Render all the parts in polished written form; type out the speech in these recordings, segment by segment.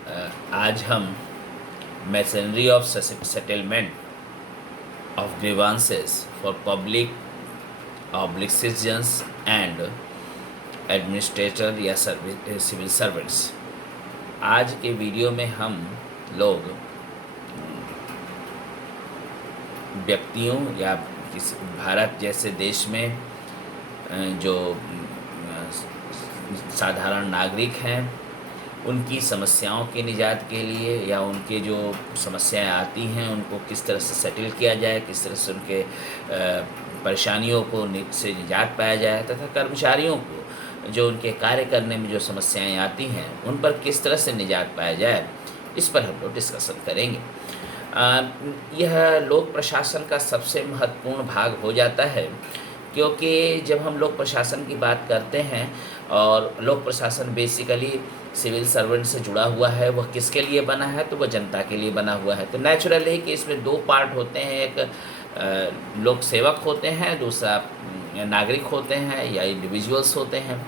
आज हम masonry of settlement of grievances for public citizens and administrator या civil servants. आज के वीडियो में हम लोग व्यक्तियों या किसी भारत जैसे देश में जो साधारण नागरिक हैं उनकी समस्याओं के निजात के लिए या उनके जो समस्याएं आती हैं उनको किस तरह से सेटल किया जाए, किस तरह से उनके परेशानियों को से निजात पाया जाए, तथा कर्मचारियों को जो उनके कार्य करने में जो समस्याएं आती हैं उन पर किस तरह से निजात पाया जाए, इस पर हम लोग डिस्कशन करेंगे। यह लोक प्रशासन का सबसे महत्वपूर्ण भाग हो जाता है, क्योंकि जब हम लोक प्रशासन की बात करते हैं और लोक प्रशासन बेसिकली सिविल सर्वेंट से जुड़ा हुआ है, वह किसके लिए बना है, तो वह जनता के लिए बना हुआ है। तो नेचुरल है कि इसमें दो पार्ट होते हैं, एक लोक सेवक होते हैं, दूसरा नागरिक होते हैं या इंडिविजुअल्स होते हैं।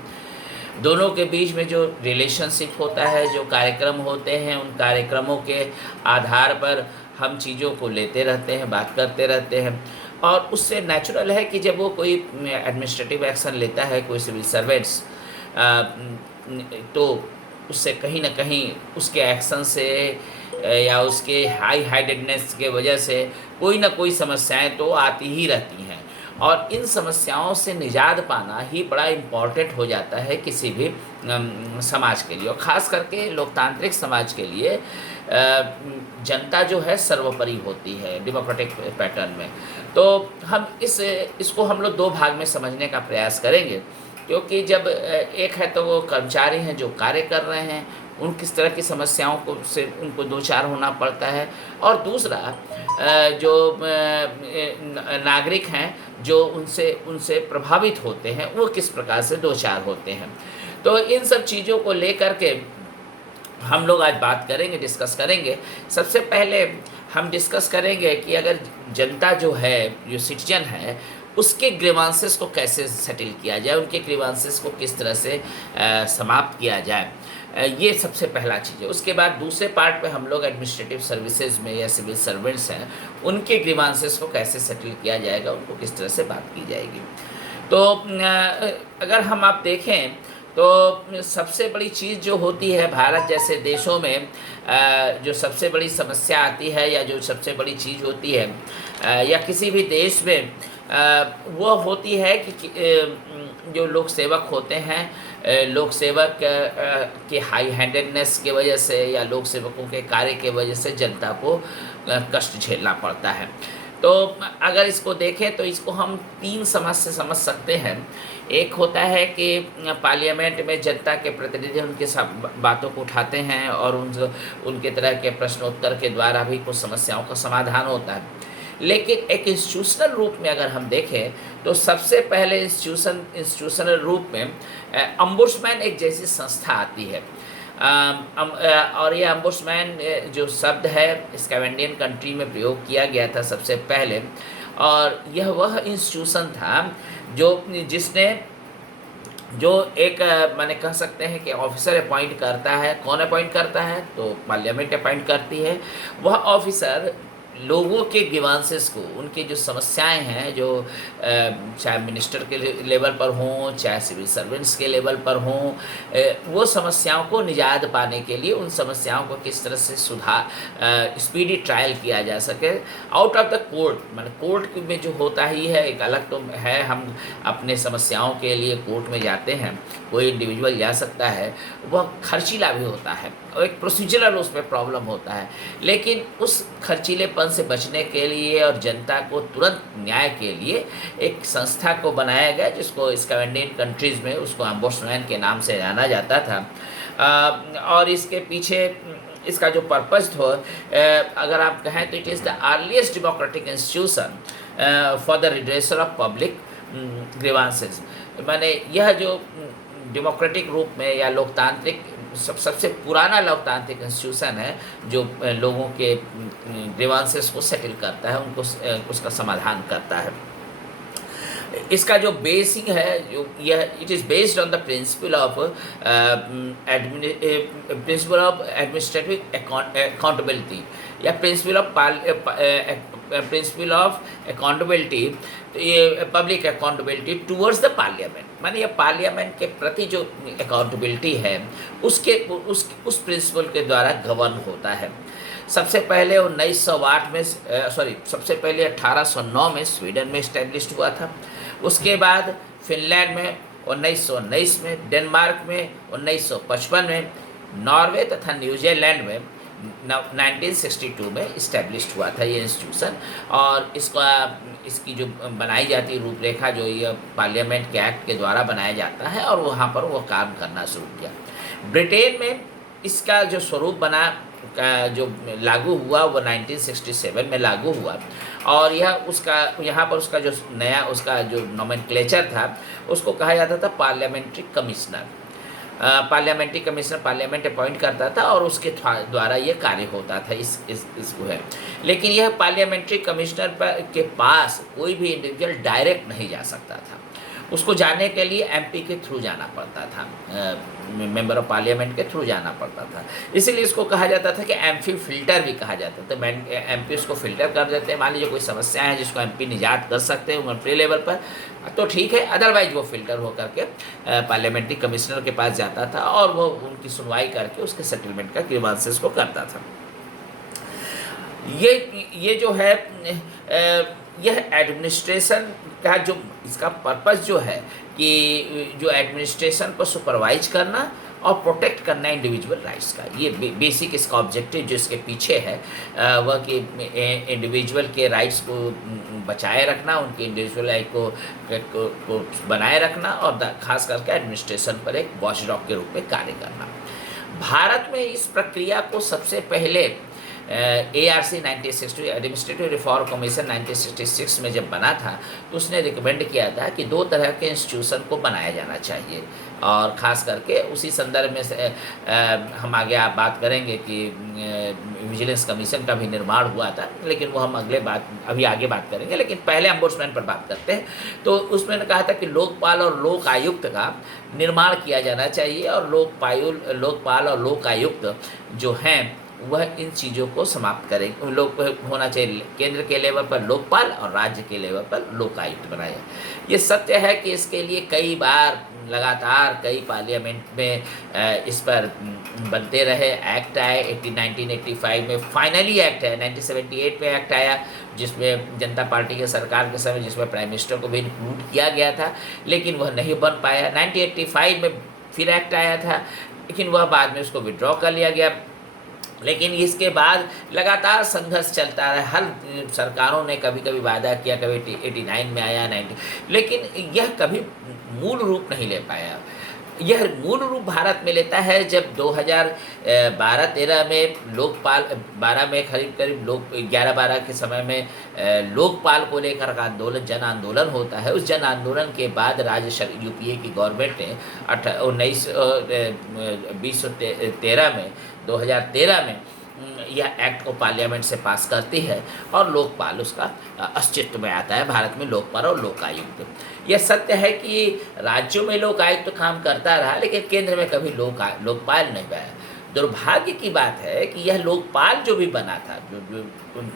दोनों के बीच में जो रिलेशनशिप होता है, जो कार्यक्रम होते हैं, उन कार्यक्रमों के आधार पर हम चीज़ों को लेते रहते हैं, बात करते रहते हैं। और उससे नेचुरल है कि जब वो कोई एडमिनिस्ट्रेटिव एक्शन लेता है, कोई सिविल सर्वेंट्स, तो उससे कहीं ना कहीं उसके एक्शन से या उसके हाई हाइडेडनेस के वजह से कोई ना कोई समस्याएं तो आती ही रहती हैं। और इन समस्याओं से निजात पाना ही बड़ा इम्पॉर्टेंट हो जाता है किसी भी समाज के लिए, और ख़ास करके लोकतांत्रिक समाज के लिए जनता जो है सर्वोपरि होती है डेमोक्रेटिक पैटर्न में। तो हम इसको हम लोग दो भाग में समझने का प्रयास करेंगे, क्योंकि जब एक है तो वो कर्मचारी हैं जो कार्य कर रहे हैं, उन किस तरह की समस्याओं को से उनको दो चार होना पड़ता है, और दूसरा जो नागरिक हैं जो उनसे प्रभावित होते हैं, वो किस प्रकार से दो चार होते हैं। तो इन सब चीज़ों को लेकर के हम लोग आज बात करेंगे, डिस्कस करेंगे। सबसे पहले हम डिस्कस करेंगे कि अगर जनता जो है, जो सिटीजन है, उसके ग्रीवांसेस को कैसे सेटल किया जाए, उनके ग्रीवांसेस को किस तरह से समाप्त किया जाए, ये सबसे पहला चीज़ है। उसके बाद दूसरे पार्ट पे हम लोग एडमिनिस्ट्रेटिव सर्विसेज में या सिविल सर्वेंट्स हैं, उनके ग्रीवांसेस को कैसे सेटल किया जाएगा, उनको किस तरह से बात की जाएगी। तो अगर हम आप देखें तो सबसे बड़ी चीज़ जो होती है भारत जैसे देशों में, जो सबसे बड़ी समस्या आती है या जो सबसे बड़ी चीज़ होती है या किसी भी देश में, वो होती है कि जो लोक सेवक होते हैं, लोक सेवक के हाई हैंडेडनेस की वजह से या लोक सेवकों के कार्य की वजह से जनता को कष्ट झेलना पड़ता है। तो अगर इसको देखें तो इसको हम तीन समझ से समझ सकते हैं। एक होता है कि पार्लियामेंट में जनता के प्रतिनिधि उनके सब बातों को उठाते हैं और उनके तरह के प्रश्नोत्तर के द्वारा भी कुछ समस्याओं का समाधान होता है। लेकिन एक इंस्टीट्यूशनल रूप में अगर हम देखें तो सबसे पहले इंस्टीट्यूशनल रूप में अम्बुड्समैन एक जैसी संस्था आती है। और ये अम्बुड्समैन जो शब्द है स्कैवेंडियन कंट्री में प्रयोग किया गया था सबसे पहले, और यह वह इंस्टीट्यूशन था जिसने जो एक माने कह सकते हैं कि ऑफिसर अपॉइंट करता है। कौन अपॉइंट करता है? तो पार्लियामेंट अपॉइंट करती है। वह ऑफिसर लोगों के ग्रीवांसेस को, उनकी जो समस्याएं हैं, जो चाहे मिनिस्टर के लेवल पर हों, चाहे सिविल सर्वेंट्स के लेवल पर हों, वो समस्याओं को निजात पाने के लिए उन समस्याओं को किस तरह से स्पीडी ट्रायल किया जा सके आउट ऑफ द कोर्ट। माने कोर्ट में जो होता ही है, एक अलग तो है, हम अपने समस्याओं के लिए कोर्ट में जाते हैं, कोई इंडिविजुअल जा सकता है, वह खर्चीला भी होता है और एक प्रोसीजरल उसमें प्रॉब्लम होता है। लेकिन उस खर्चीलेपन से बचने के लिए और जनता को तुरंत न्याय के लिए एक संस्था को बनाया गया, जिसको स्कैवेंडियन कंट्रीज़ में उसको अम्बुड्समैन के नाम से जाना जाता था। और इसके पीछे इसका जो पर्पज़ था, अगर आप कहें तो it is the earliest democratic institution for the redressal of public grievances. माने यह जो डेमोक्रेटिक रूप में या लोकतांत्रिक सबसे पुराना लोकतांत्रिक इंस्टीट्यूशन है जो लोगों के ग्रीवांसेस को सेटल करता है, उनको उसका समाधान करता है। इसका जो बेसिक है, जो यह it is based on the principle of administrative accountability या प्रिंसिपल ऑफ अकाउंटेबिलिटी। तो ये public accountability towards the parliament, माने ये पार्लियामेंट के प्रति जो अकाउंटेबिलिटी है उसके उस प्रिंसिपल के द्वारा गवर्न होता है। सबसे पहले 1908 में सबसे पहले 1809 में स्वीडन में इस्टेब्लिश हुआ था। उसके बाद फिनलैंड में 1919 में, डेनमार्क में 1955 में, नॉर्वे तथा न्यूजीलैंड में 1962 में इस्टेब्लिश हुआ था ये इंस्टीट्यूशन। और इसकी जो बनाई जाती रूपरेखा, जो ये पार्लियामेंट के एक्ट के द्वारा बनाया जाता है, और वहाँ पर वो काम करना शुरू किया। ब्रिटेन में इसका जो स्वरूप बना जो लागू हुआ वो 1967 में लागू हुआ। और यहाँ पर उसका जो नया उसका जो नोमेनक्लेचर था उसको कहा जाता था parliamentary commissioner. Parliamentary commissioner parliament appoint करता था और उसके द्वारा ये कार्य होता था इसको है। लेकिन यह पार्लियामेंट्री कमिश्नर के पास कोई भी इंडिविजुअल डायरेक्ट नहीं जा सकता था, उसको जाने के लिए एमपी के थ्रू जाना पड़ता था, मेंबर ऑफ पार्लियामेंट के थ्रू जाना पड़ता था। इसीलिए इसको कहा जाता था कि एमपी फिल्टर भी कहा जाता था। एमपी उसको फिल्टर कर देते हैं। मान लीजिए कोई समस्या है जिसको एमपी निजात कर सकते हैं मंत्री लेवल पर, तो ठीक है, अदरवाइज वो फिल्टर होकर के पार्लियामेंट्री कमिश्नर के पास जाता था और वो उनकी सुनवाई करके उसके सेटलमेंट का ग्रीवांसेस को करता था। ये जो है यह एडमिनिस्ट्रेशन का जो इसका पर्पस जो है कि जो एडमिनिस्ट्रेशन को सुपरवाइज करना और प्रोटेक्ट करना इंडिविजुअल राइट्स का, ये बेसिक इसका ऑब्जेक्टिव जो इसके पीछे है वह कि इंडिविजुअल के राइट्स को बचाए रखना, उनके इंडिविजुअल राइट को बनाए रखना और खास करके एडमिनिस्ट्रेशन पर एक वॉचडॉग के रूप में कार्य करना। भारत में इस प्रक्रिया को सबसे पहले ARC 1960 एडमिनिस्ट्रेटिव रिफॉर्म कमीशन 1966 में जब बना था तो उसने रिकमेंड किया था कि 2 तरह के इंस्टीट्यूशन को बनाया जाना चाहिए। और ख़ास करके उसी संदर्भ में हम आगे आप बात करेंगे कि विजिलेंस कमीशन का भी निर्माण हुआ था, लेकिन वो हम अभी आगे बात करेंगे। लेकिन पहले अम्बुड्समैन पर बात करते हैं। तो उसमें कहा था कि लोकपाल और लोक आयुक्त का निर्माण किया जाना चाहिए और लोकपाल और लोक आयुक्त जो हैं वह इन चीज़ों को समाप्त करें। लोग होना चाहिए केंद्र के लेवल पर लोकपाल और राज्य के लेवल पर लोकायुक्त बनाया। ये सत्य है कि इसके लिए कई बार लगातार कई पार्लियामेंट में इस पर बनते रहे। एक्ट आए 1985 में, फाइनली एक्ट है 1978 में एक्ट आया जिसमें जनता पार्टी के सरकार के समय जिसमें प्राइम मिनिस्टर को भी इंक्लूड किया गया था, लेकिन वह नहीं बन पाया। 1985 में फिर एक्ट आया था, लेकिन वह बाद में उसको विड्रॉ कर लिया गया। लेकिन इसके बाद लगातार संघर्ष चलता रहा। हर सरकारों ने कभी कभी वादा किया, कभी 89 में आया 90, लेकिन यह कभी मूल रूप नहीं ले पाया। यह मूल रूप भारत में लेता है जब 2012-13 में लोकपाल 12 में करीब 11-12 के समय में लोकपाल को लेकर जन आंदोलन होता है। उस जन आंदोलन के बाद यूपीए की गवर्नमेंट ने 2013 में यह एक्ट को पार्लियामेंट से पास करती है और लोकपाल उसका अस्तित्व में आता है। भारत में लोकपाल और लोकायुक्त। यह सत्य है कि राज्यों में लोकायुक्त तो काम करता रहा, लेकिन केंद्र में कभी लोकपाल नहीं पाया। दुर्भाग्य की बात है कि यह लोकपाल जो भी बना था, जो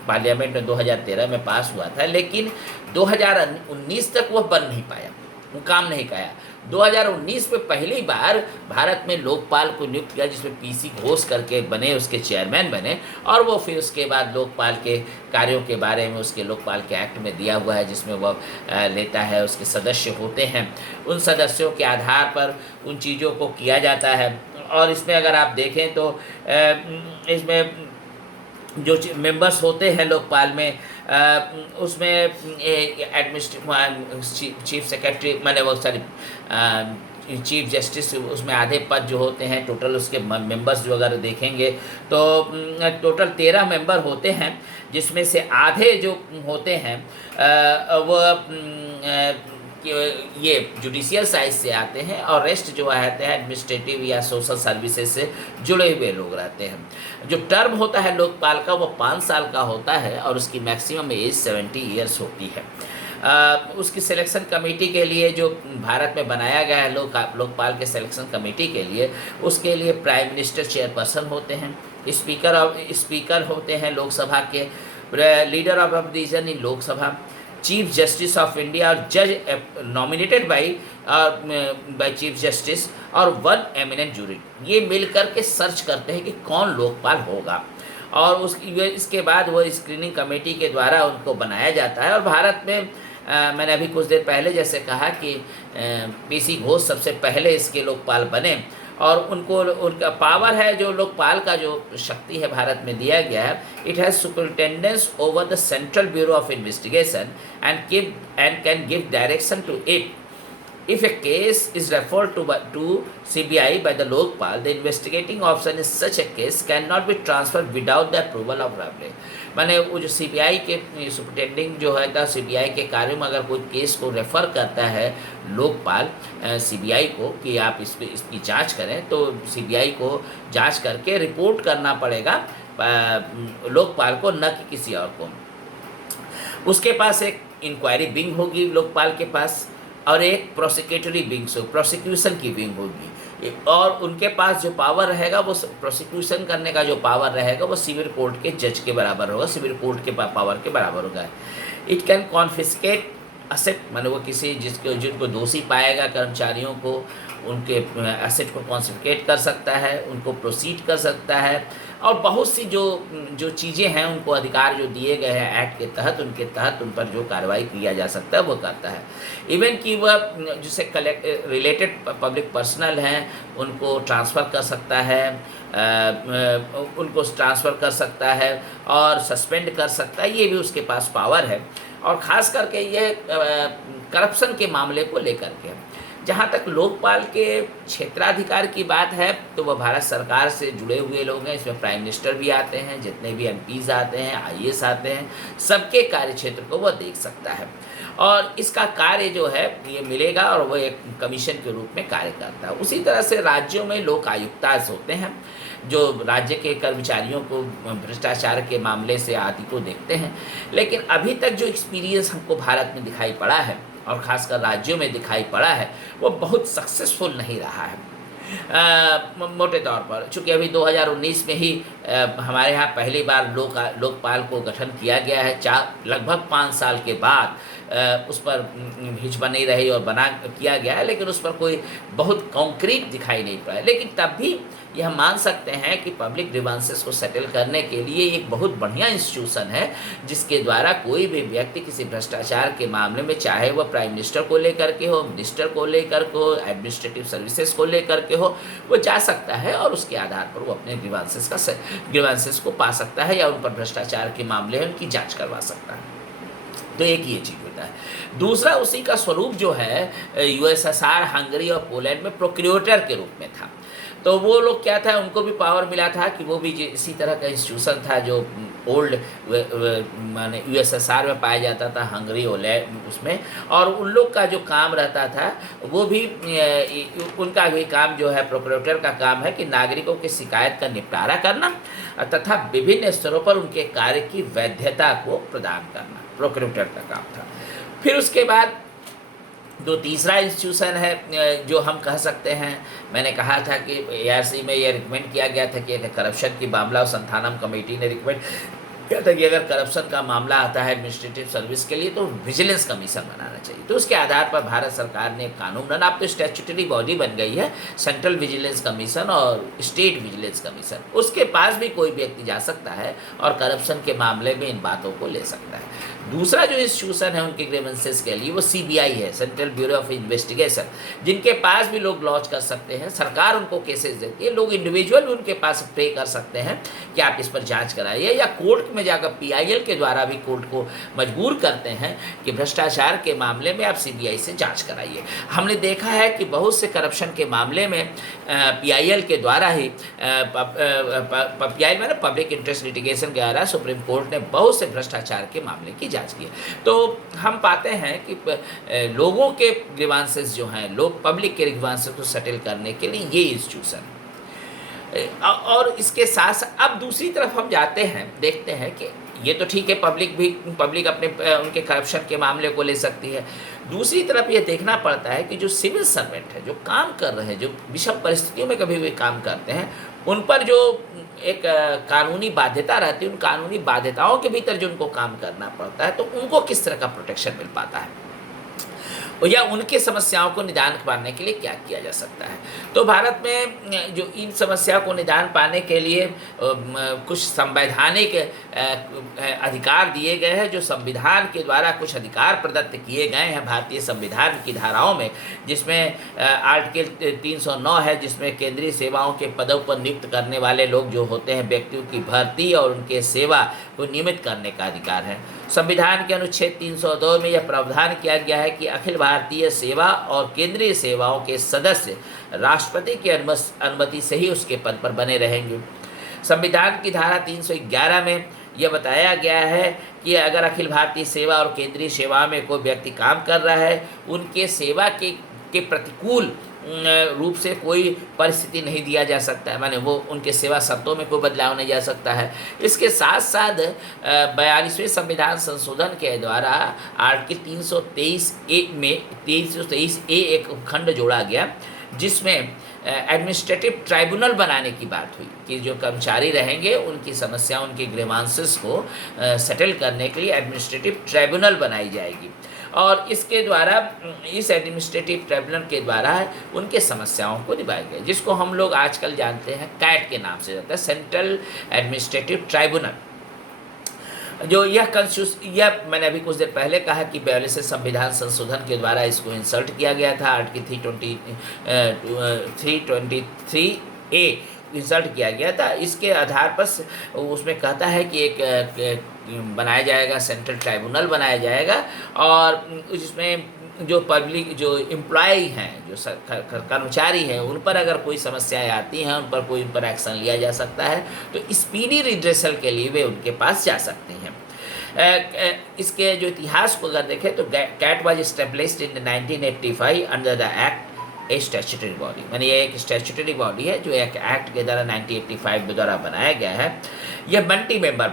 पार्लियामेंट में 2013 में पास हुआ था, लेकिन 2019 तक वह बन नहीं पाया, वो काम नहीं पाया। 2019 में पहली बार भारत में लोकपाल को नियुक्त किया, जिसमें पीसी घोष करके बने, उसके चेयरमैन बने, और वो फिर उसके बाद लोकपाल के कार्यों के बारे में उसके लोकपाल के एक्ट में दिया हुआ है, जिसमें वह लेता है, उसके सदस्य होते हैं, उन सदस्यों के आधार पर उन चीज़ों को किया जाता है। और इसमें अगर आप देखें तो इसमें जो मेंबर्स होते हैं लोकपाल में उसमें चीफ सेक्रेटरी माने वो चीफ जस्टिस, उसमें आधे पद जो होते हैं टोटल उसके मेंबर्स जो अगर देखेंगे तो टोटल 13 मेंबर होते हैं, जिसमें से आधे जो होते हैं वो ये जुडिशियल साइड से आते हैं और रेस्ट जो आते हैं एडमिनिस्ट्रेटिव या सोशल सर्विसेज से जुड़े हुए लोग रहते हैं। जो टर्म होता है लोकपाल का वो 5 साल का होता है और उसकी मैक्सिमम एज 70 ईयर्स होती है। उसकी सिलेक्शन कमेटी के लिए जो भारत में बनाया गया है लोकपाल के सिलेक्शन कमेटी के लिए, उसके लिए प्राइम मिनिस्टर चेयरपर्सन होते हैं, स्पीकर होते हैं लोकसभा के, leader of reason in Lok Sabha, chief justice of India और जज नॉमिनेटेड बाय चीफ जस्टिस और वन एमिनेंट जूरी। ये मिलकर के सर्च करते हैं कि कौन लोकपाल होगा, और इसके बाद वो स्क्रीनिंग कमेटी के द्वारा उनको बनाया जाता है। और भारत में मैंने अभी कुछ देर पहले जैसे कहा कि पीसी घोष सबसे पहले इसके लोकपाल बने, और उनका पावर है, जो लोकपाल का जो शक्ति है भारत में दिया गया है, it has superintendence over the central bureau of investigation and can give direction to it. If a case is referred to CBI by the Lokpal, the investigating officer in such a case cannot be transferred without the approval of Rabble। माने वो जो CBI के superintending जो है CBI के कार्यों में अगर कोई केस को रेफ़र करता है लोकपाल CBI को कि आप इसकी जांच करें, तो CBI को जांच करके रिपोर्ट करना पड़ेगा लोकपाल को, न कि किसी और को। उसके पास एक इंक्वायरी विंग होगी लोकपाल के पास, और एक प्रोसिक्यूटरी विंग प्रोसिक्यूशन की विंग होगी, और उनके पास जो पावर रहेगा वो प्रोसिक्यूशन करने का जो पावर रहेगा वो सिविल कोर्ट के जज के बराबर होगा, सिविल कोर्ट के पावर के बराबर होगा। इट कैन कॉन्फिस्केट असेट, माने वो जिनको दोषी पाएगा कर्मचारियों को, उनके एसेट को कॉन्फिस्केट कर सकता है, उनको प्रोसीड कर सकता है, और बहुत सी जो चीज़ें हैं उनको अधिकार जो दिए गए हैं एक्ट के तहत, उनके तहत उन पर जो कार्रवाई किया जा सकता है वो करता है। इवन कि वह जिसे रिलेटेड पब्लिक पर्सनल हैं उनको ट्रांसफ़र कर सकता है, उनको ट्रांसफ़र कर सकता है और सस्पेंड कर सकता है, ये भी उसके पास पावर है। और ख़ास करके ये करप्शन के मामले को लेकर के, जहाँ तक लोकपाल के क्षेत्राधिकार की बात है तो वह भारत सरकार से जुड़े हुए लोग हैं। इसमें प्राइम मिनिस्टर भी आते हैं, जितने भी एमपीज़ आते हैं, आईएएस आते हैं, सबके कार्य क्षेत्र को वह देख सकता है, और इसका कार्य जो है ये मिलेगा और वह एक कमीशन के रूप में कार्य करता है। उसी तरह से राज्यों में लोक आयुक्तास होते हैं, जो राज्य के कर्मचारियों को भ्रष्टाचार के मामले से आदि को देखते हैं। लेकिन अभी तक जो एक्सपीरियंस हमको भारत में दिखाई पड़ा है और ख़ासकर राज्यों में दिखाई पड़ा है, वो बहुत सक्सेसफुल नहीं रहा है। मोटे तौर पर चूँकि अभी 2019 में ही हमारे यहाँ पहली बार लोकपाल को गठन किया गया है, लगभग 5 साल के बाद उस पर हिच बनी रही और किया गया है, लेकिन उस पर कोई बहुत कॉन्क्रीट दिखाई नहीं पड़ा है। लेकिन तब भी यह मान सकते हैं कि पब्लिक ग्रीवांसेस को सेटल करने के लिए एक बहुत बढ़िया इंस्टीट्यूशन है, जिसके द्वारा कोई भी व्यक्ति किसी भ्रष्टाचार के मामले में, चाहे वह प्राइम मिनिस्टर को लेकर के हो, मिनिस्टर को लेकर के हो, एडमिनिस्ट्रेटिव सर्विसेज को लेकर के हो, वो जा सकता है और उसके आधार पर वो अपने ग्रीवांसेस को पा सकता है, या उन पर भ्रष्टाचार के मामले हैं उनकी जाँच करवा सकता है। तो एक ये चीज़ होता है। दूसरा, उसी का स्वरूप जो है यूएसएसआर, हंगरी और पोलैंड में प्रोक्यूरेटर के रूप में था। तो वो लोग क्या था, उनको भी पावर मिला था कि वो भी इसी तरह का इंस्टीट्यूशन था जो ओल्ड माने यूएसएसआर में पाया जाता था, हंगरी उसमें, और उन लोग का जो काम रहता था वो भी उनका भी काम जो है प्रोक्यूरेटर का काम है कि नागरिकों की शिकायत का निपटारा करना तथा विभिन्न स्तरों पर उनके कार्य की वैधता को प्रदान करना, प्रोक्यूरेटर का काम था। फिर उसके बाद तीसरा इंस्टीट्यूशन है जो हम कह सकते हैं, मैंने कहा था कि एआरसी में यह रिकमेंड किया गया था कि करप्शन की मामला और संथानम कमेटी ने रिकमेंड किया था कि अगर करप्शन का मामला आता है एडमिनिस्ट्रेटिव सर्विस के लिए तो विजिलेंस कमीशन बनाना चाहिए। तो उसके आधार पर भारत सरकार ने कानून बना, अब तो स्टैट्यूटरी बॉडी बन गई है सेंट्रल विजिलेंस कमीशन और स्टेट विजिलेंस कमीशन। उसके पास भी कोई व्यक्ति जा सकता है और करप्शन के मामले में इन बातों को ले सकता है। दूसरा जो इंस्टीट्यूशन है उनके ग्रीवेंसेस के लिए वो सीबीआई है, सेंट्रल ब्यूरो ऑफ इन्वेस्टिगेशन, जिनके पास भी लोग लॉन्च कर सकते हैं, सरकार उनको केसेस देती है, लोग इंडिविजुअल भी उनके पास पे कर सकते हैं कि आप इस पर जांच कराइए, या कोर्ट में जाकर पीआईएल के द्वारा भी कोर्ट को मजबूर करते हैं कि भ्रष्टाचार के मामले में आप सीबीआई से जांच कराइए। हमने देखा है कि बहुत से करप्शन के मामले में पीआईएल के द्वारा ही पीआईएल में पब्लिक इंटरेस्ट लिटिगेशन के द्वारा सुप्रीम कोर्ट ने बहुत से भ्रष्टाचार के मामले की जांच की। तो हम पाते हैं कि लोगों के ग्रीवांसेस जो हैं, लोग पब्लिक के ग्रीवांसेस को सेटल करने के लिए ये इंस्टीट्यूशन, और इसके साथ अब दूसरी तरफ हम जाते हैं, देखते हैं कि ये तो ठीक है, पब्लिक अपने उनके करप्शन के मामले को ले सकती है। दूसरी तरफ ये देखना पड़ता है कि जो सिविल सर्वेंट है, जो काम कर रहे हैं, जो विषम परिस्थितियों में कभी भी काम करते हैं, उन पर जो एक कानूनी बाध्यता रहती है, उन कानूनी बाध्यताओं के भीतर जो उनको काम करना पड़ता है, तो उनको किस तरह का प्रोटेक्शन मिल पाता है, या उनकी समस्याओं को निदान पाने के लिए क्या किया जा सकता है। तो भारत में जो इन समस्या को निदान पाने के लिए कुछ संवैधानिक अधिकार दिए गए हैं, जो संविधान के द्वारा कुछ अधिकार प्रदत्त किए गए हैं भारतीय संविधान की धाराओं में, जिसमें आर्टिकल 309 है, जिसमें केंद्रीय सेवाओं के पदों पर नियुक्त करने वाले लोग जो होते हैं, व्यक्तियों की भर्ती और उनके सेवा को नियमित करने का अधिकार है। संविधान के अनुच्छेद 302 में यह प्रावधान किया गया है कि अखिल भारतीय सेवा और केंद्रीय सेवाओं के सदस्य राष्ट्रपति की अनुमति से ही उसके पद पर बने रहेंगे। संविधान की धारा 311 में यह बताया गया है कि अगर अखिल भारतीय सेवा और केंद्रीय सेवा में कोई व्यक्ति काम कर रहा है, उनके सेवा के प्रतिकूल रूप से कोई परिस्थिति नहीं दिया जा सकता है, माने वो उनके सेवा शर्तों में कोई बदलाव नहीं जा सकता है। इसके साथ साथ 42वें संविधान संशोधन के द्वारा आर्टिकल 323A में 323A एक खंड जोड़ा गया, जिसमें एडमिनिस्ट्रेटिव ट्राइब्यूनल बनाने की बात हुई कि जो कर्मचारी रहेंगे उनकी समस्या, उनके ग्रीवांसेस को सेटल करने के लिए एडमिनिस्ट्रेटिव ट्राइब्यूनल बनाई जाएगी, और इसके द्वारा, इस एडमिनिस्ट्रेटिव ट्राइब्यूनल के द्वारा उनके समस्याओं को निभाया गया, जिसको हम लोग आजकल जानते हैं कैट के नाम से जाता है, सेंट्रल एडमिनिस्ट्रेटिव ट्राइब्यूनल। जो यह मैंने अभी कुछ देर पहले कहा कि 42वें संविधान संशोधन के द्वारा इसको इंसर्ट किया गया था, आर्टिकल 323A इंसर्ट किया गया था। इसके आधार पर उसमें कहता है कि एक बनाया जाएगा, सेंट्रल ट्राइब्यूनल बनाया जाएगा, और जिसमें जो पब्लिक, जो एम्प्लॉय हैं, जो कर्मचारी हैं, उन पर अगर कोई समस्याएं आती हैं, उन पर एक्शन लिया जा सकता है, तो स्पीडी रिड्रेसल के लिए वे उनके पास जा सकते हैं। इसके जो इतिहास को अगर देखें तो CAT was established in 1985 under the act a statutory body, मानी ये एक स्टैट्यूटरी बॉडी है जो एक एक्ट के द्वारा 1985 के द्वारा बनाया गया है। यह मल्टी मेंबर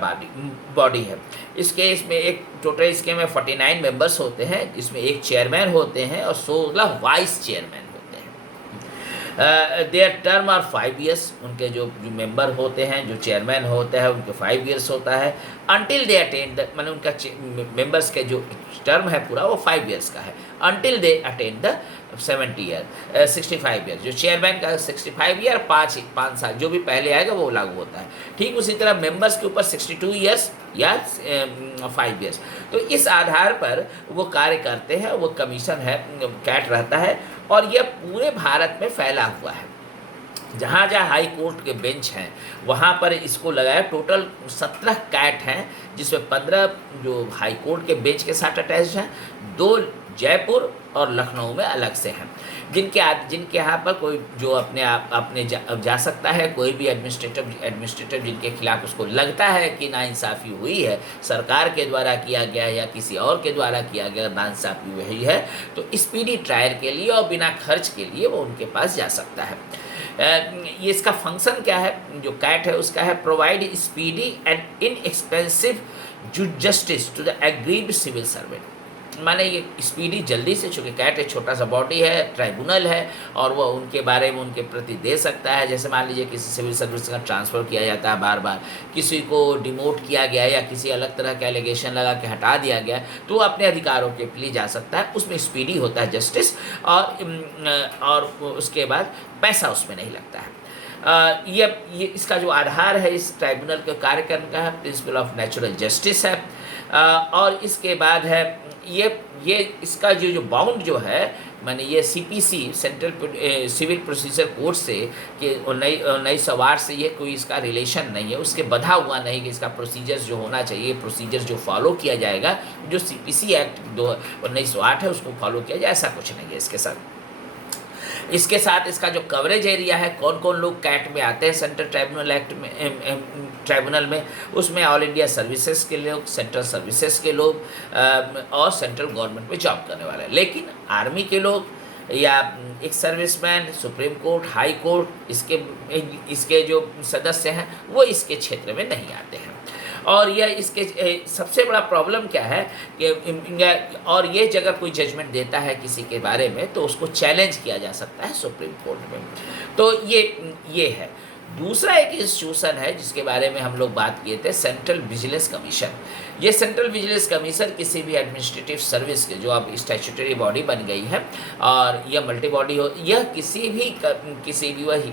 बॉडी है। इसमें एक टोटल इसके में 49 मेंबर्स होते हैं, इसमें एक चेयरमैन होते हैं और 16 वाइस चेयरमैन होते हैं। देयर टर्म आर 5 ईयर्स, उनके जो मेंबर होते हैं, जो चेयरमैन होता है, उनके 5 ईयर्स होता है। अनटिल दे अटेंड द, मैंने उनका मेंबर्स के जो टर्म है पूरा वो 5 ईयर्स का है, until they attend the 65 year, जो चेयरमैन का 65 ईयर, 5 साल जो भी पहले आएगा वो लागू होता है। ठीक उसी तरह मेंबर्स के ऊपर 62 ईयर्स या 5 ईयर्स। तो इस आधार पर वो कार्य करते हैं, वो कमीशन है, कैट रहता है, और यह पूरे भारत में फैला हुआ है। जहाँ जहाँ हाई कोर्ट के बेंच हैं वहाँ पर इसको लगाया। टोटल 17 कैट हैं, जिसमें 15 जो हाई कोर्ट के बेंच के साथ अटैच हैं, 2 जयपुर और लखनऊ में अलग से हैं, जिनके यहाँ पर कोई जो अपने जा सकता है, कोई भी एडमिनिस्ट्रेटिव जिनके खिलाफ उसको लगता है कि नाइंसाफ़ी हुई है, सरकार के द्वारा किया गया या किसी और के द्वारा किया गया, नाइंसाफ़ी हुई है, तो स्पीडी ट्रायल के लिए और बिना खर्च के लिए वो उनके पास जा सकता है। ये इसका फंक्शन क्या है, जो कैट है उसका है provide speedy and inexpensive justice to the aggrieved civil servant. माने ये स्पीडी जल्दी से, चूँकि कैट एक छोटा सा बॉडी है, ट्राइब्यूनल है, और वह उनके बारे में उनके प्रति दे सकता है। जैसे मान लीजिए किसी सिविल सर्विस का ट्रांसफ़र किया जाता है, बार बार किसी को डिमोट किया गया या किसी अलग तरह का एलिगेशन लगा के हटा दिया गया, तो वो अपने अधिकारों के लिए जा सकता है। उसमें स्पीडी होता है जस्टिस, और उसके बाद पैसा उसमें नहीं लगता है। ये इसका जो आधार है इस ट्राइब्यूनल के कार्यक्रम का है, प्रिंसिपल ऑफ नेचुरल जस्टिस है। और इसके बाद है ये इसका जो बाउंड जो है, माने ये CPC central civil procedure code से कि 1908 से ये कोई इसका रिलेशन नहीं है, उसके बधा हुआ नहीं कि इसका प्रोसीजर्स जो होना चाहिए, प्रोसीजर जो फॉलो किया जाएगा, जो CPC एक्ट 1908 है उसको फॉलो किया जाए, ऐसा कुछ नहीं है इसके साथ। इसके साथ इसका जो कवरेज एरिया है, कौन कौन लोग कैट में आते हैं सेंट्रल ट्राइब्यूनल में, उसमें ऑल इंडिया सर्विसेज के लोग, सेंट्रल सर्विसेज के लोग, और सेंट्रल गवर्नमेंट में जॉब करने वाले। लेकिन आर्मी के लोग या एक serviceman, supreme court, high court, इसके जो सदस्य हैं वो इसके क्षेत्र में नहीं आते हैं। और यह इसके सबसे बड़ा प्रॉब्लम क्या है कि और ये अगर कोई जजमेंट देता है किसी के बारे में तो उसको चैलेंज किया जा सकता है सुप्रीम कोर्ट में। तो ये है। दूसरा एक इंस्टीट्यूशन है जिसके बारे में हम लोग बात किए थे, सेंट्रल विजिलेंस कमीशन। ये सेंट्रल विजिलेंस कमीशन किसी भी एडमिनिस्ट्रेटिव सर्विस के, जो अब स्टैट्यूटरी बॉडी बन गई है और यह मल्टी बॉडी हो, यह किसी भी वह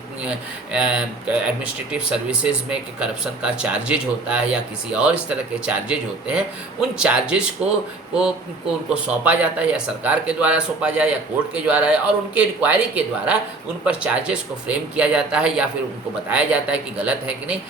एडमिनिस्ट्रेटिव सर्विसेज में कि करप्शन का चार्जेज होता है या किसी और इस तरह के चार्जेज होते हैं, उन चार्जेज को उनको सौंपा जाता है, या सरकार के द्वारा सौंपा जाए या कोर्ट के द्वारा, और उनके इंक्वायरी के द्वारा उन पर चार्जेस को फ्रेम किया जाता है या फिर उनको बताया जाता है कि गलत है कि नहीं।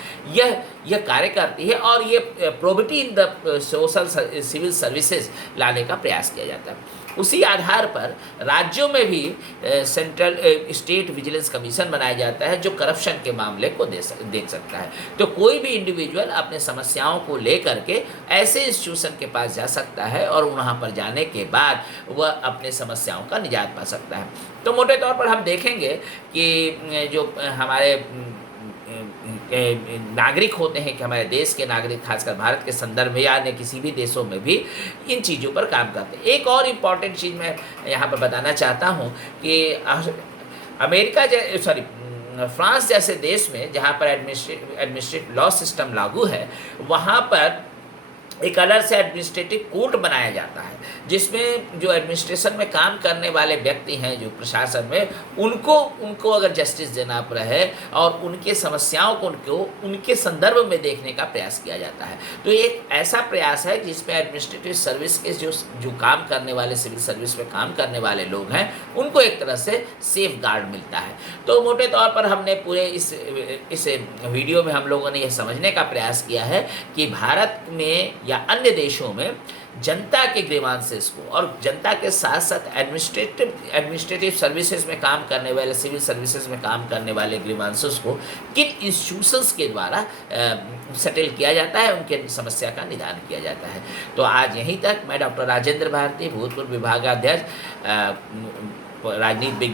यह कार्य करती है और ये probity in the social civil services लाने का प्रयास किया जाता है। उसी आधार पर राज्यों में भी सेंट्रल स्टेट विजिलेंस कमीशन बनाया जाता है जो करप्शन के मामले को देख सकता है। तो कोई भी इंडिविजुअल अपने समस्याओं को लेकर के ऐसे इंस्टीट्यूशन के पास जा सकता है और वहाँ पर जाने के बाद वह अपने समस्याओं का निजात पा सकता है। तो मोटे तौर पर हम देखेंगे कि जो हमारे नागरिक होते हैं, कि हमारे देश के नागरिक खासकर भारत के संदर्भ में या अन्य किसी भी देशों में भी इन चीज़ों पर काम करते हैं। एक और इम्पॉर्टेंट चीज़ मैं यहाँ पर बताना चाहता हूँ कि फ्रांस जैसे देश में जहाँ पर एडमिनिस्ट्रेटिव लॉ सिस्टम लागू है, वहाँ पर एक अलग से एडमिनिस्ट्रेटिव कोर्ट बनाया जाता है जिसमें जो एडमिनिस्ट्रेशन में काम करने वाले व्यक्ति हैं, जो प्रशासन में, उनको अगर जस्टिस देना रहे और उनके समस्याओं को उनके संदर्भ में देखने का प्रयास किया जाता है। तो एक ऐसा प्रयास है जिसमें एडमिनिस्ट्रेटिव सर्विस के जो काम करने वाले, सिविल सर्विस में काम करने वाले लोग हैं, उनको एक तरह से सेफ गार्ड मिलता है। तो मोटे तौर पर हमने पूरे इस वीडियो में हम लोगों ने यह समझने का प्रयास किया है कि भारत में या अन्य देशों में जनता के ग्रीवांसेस को और जनता के साथ साथ एडमिनिस्ट्रेटिव सर्विसेज में काम करने वाले, सिविल सर्विसेज में काम करने वाले ग्रीवांसेस को किन इंस्टीट्यूशंस के द्वारा सेटल किया जाता है, उनके समस्या का निदान किया जाता है। तो आज यहीं तक। मैं डॉक्टर राजेंद्र भारती, भूतपूर्व विभागाध्यक्ष राजनीति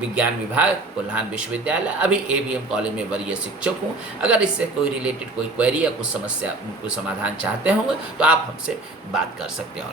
विज्ञान विभाग, कोल्हान विश्वविद्यालय, अभी ABM कॉलेज में वरीय शिक्षक हूँ। अगर इससे कोई रिलेटेड कोई क्वेरी या कुछ समस्या, कोई समाधान चाहते होंगे तो आप हमसे बात कर सकते हैं।